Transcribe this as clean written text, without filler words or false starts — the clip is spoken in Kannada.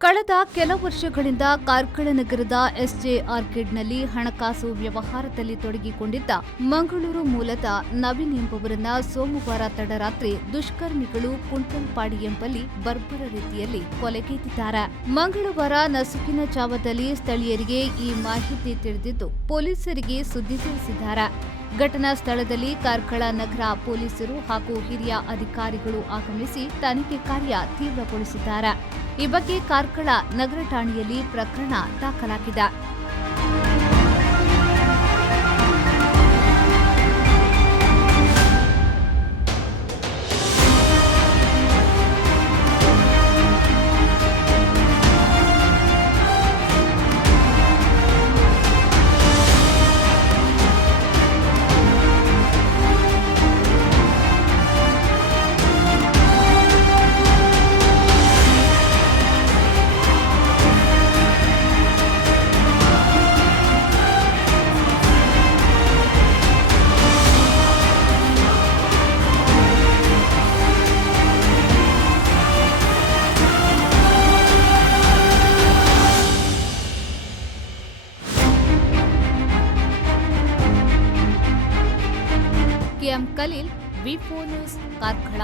ಕಳೆದ ಕೆಲ ವರ್ಷಗಳಿಂದ ಕಾರ್ಕಳ ನಗರದ ಎಸ್ಜೆ ಆರ್ಕಿಡ್ನಲ್ಲಿ ಹಣಕಾಸು ವ್ಯವಹಾರದಲ್ಲಿ ತೊಡಗಿಕೊಂಡಿದ್ದ ಮಂಗಳೂರು ಮೂಲದ ನವೀನ್ ಎಂಬುವರನ್ನ ಸೋಮವಾರ ತಡರಾತ್ರಿ ದುಷ್ಕರ್ಮಿಗಳು ಕುಂಟಲ್ಪಾಡಿ ಎಂಬಲ್ಲಿ ಬರ್ಬರ ರೀತಿಯಲ್ಲಿ ಕೊಲೆಗೈದಿದ್ದಾರೆ. ಮಂಗಳವಾರ ನಸುಕಿನ ಜಾವದಲ್ಲಿ ಸ್ಥಳೀಯರಿಗೆ ಈ ಮಾಹಿತಿ ತಿಳಿದಿದ್ದು ಪೊಲೀಸರಿಗೆ ಸುದ್ದಿ ತಿಳಿಸಿದ್ದಾರೆ. ಘಟನಾ ಸ್ಥಳದಲ್ಲಿ ಕಾರ್ಕಳ ನಗರ ಪೊಲೀಸರು ಹಾಗೂ ಹಿರಿಯ ಅಧಿಕಾರಿಗಳು ಆಗಮಿಸಿ ತನಿಖೆ ಕಾರ್ಯ ತೀವ್ರಗೊಳಿಸಿದ್ದಾರೆ. ಈ ಬಗ್ಗೆ ಕಾರ್ಕಳ ನಗರ ಠಾಣೆಯಲ್ಲಿ ಪ್ರಕರಣ ದಾಖಲಾಗಿದೆ. ಕೆಎಂ ಖಲೀಲ್, ವಿ4 ನ್ಯೂಸ್, ಕಾರ್ಕಳ.